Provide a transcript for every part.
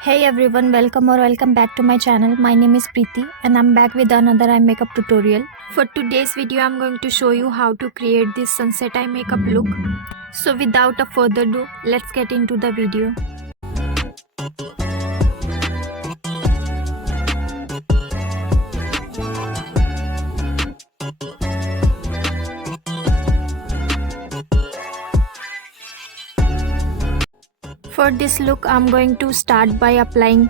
Hey everyone, welcome back to my channel. My name is Preeti and I'm back with another eye makeup tutorial. For today's video, I'm going to show you how to create this sunset eye makeup look. So without a further ado, let's get into the video. For this look, I'm going to start by applying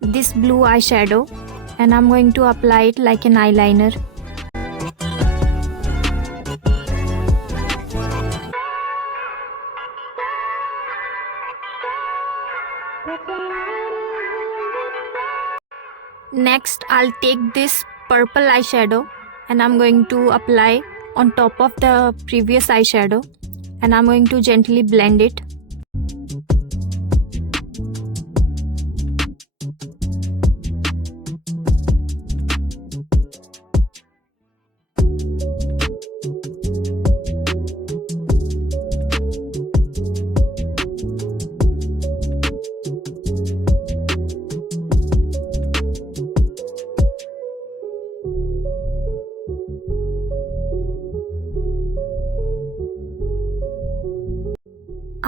this blue eyeshadow and I'm going to apply it like an eyeliner. Next, I'll take this purple eyeshadow and I'm going to apply on top of the previous eyeshadow and I'm going to gently blend it.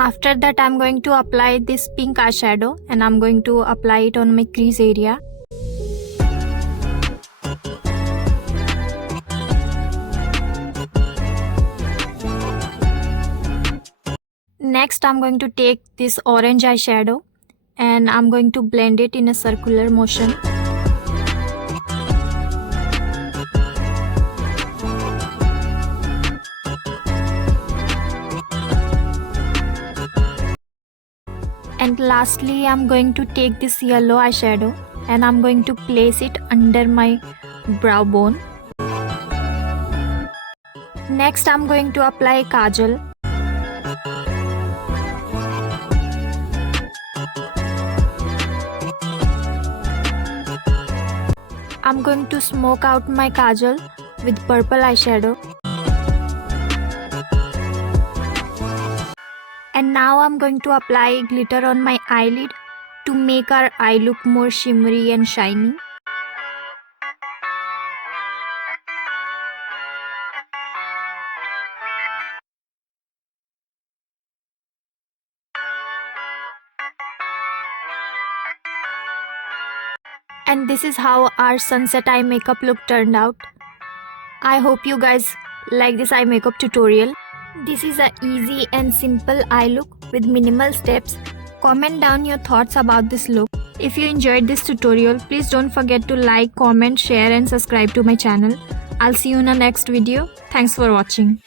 After that, I'm going to apply this pink eyeshadow and I'm going to apply it on my crease area. Next, I'm going to take this orange eyeshadow and I'm going to blend it in a circular motion. And lastly, I'm going to take this yellow eyeshadow and I'm going to place it under my brow bone. Next, I'm going to apply kajal. I'm going to smoke out my kajal with purple eyeshadow. And now I'm going to apply glitter on my eyelid to make our eye look more shimmery and shiny. And this is how our sunset eye makeup look turned out. I hope you guys like this eye makeup tutorial. This is an easy and simple eye look with minimal steps. Comment down your thoughts about this look. If you enjoyed this tutorial, please don't forget to like, comment, share and subscribe to my channel. I'll see you in the next video. Thanks for watching.